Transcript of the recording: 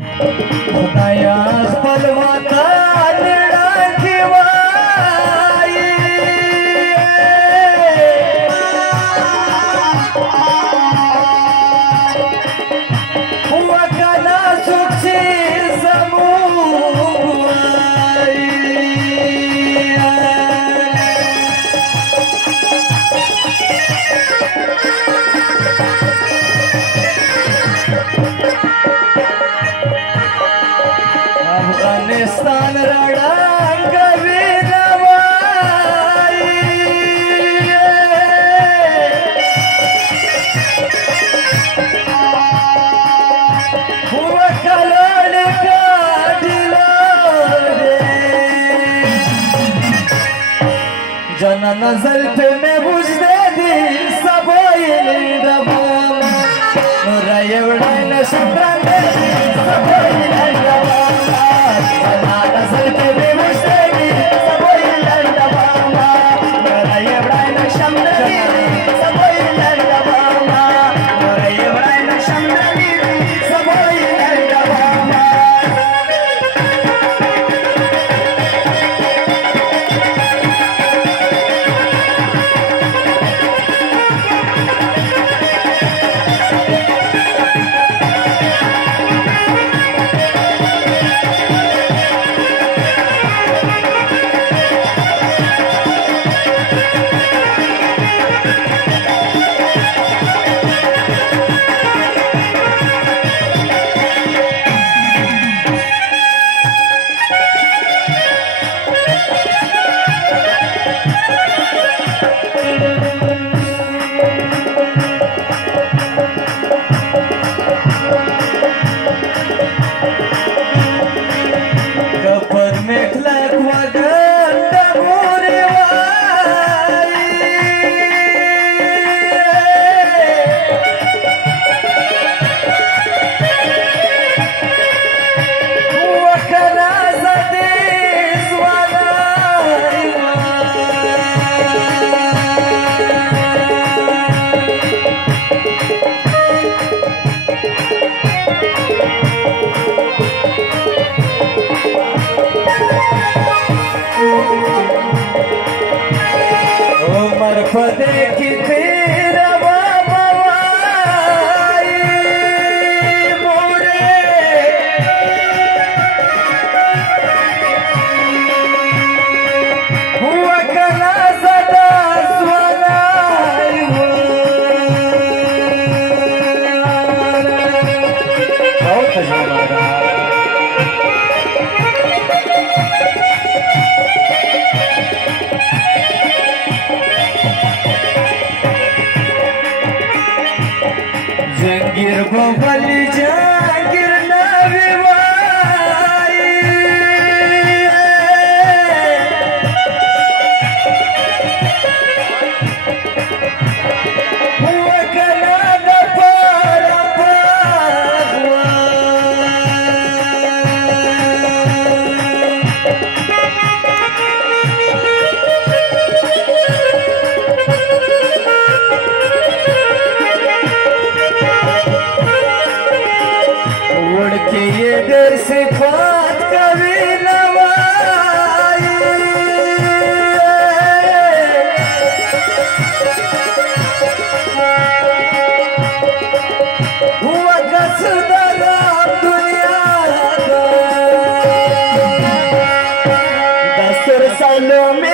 खुदायास पलवाता निड़ा खिवाई हुआ कला सुखी जमुआई अफगानिस्तान रडांग वीरवाई हुआ कलाड का दिलारे जना नजर पे में बुझदे दी सबोई दबाम नोरा एवढा नशुद्रांगे सबोई पदे की तेरा बाबाई मोरे हुआ कला सदा स्वराई बहुत अच्छा जंगीर बबल जंगीर नवीवाई हुआ कला दफारा के ये देर से बात कभी नवाई हुआ कसदरा दुनिया दस्तर सालों में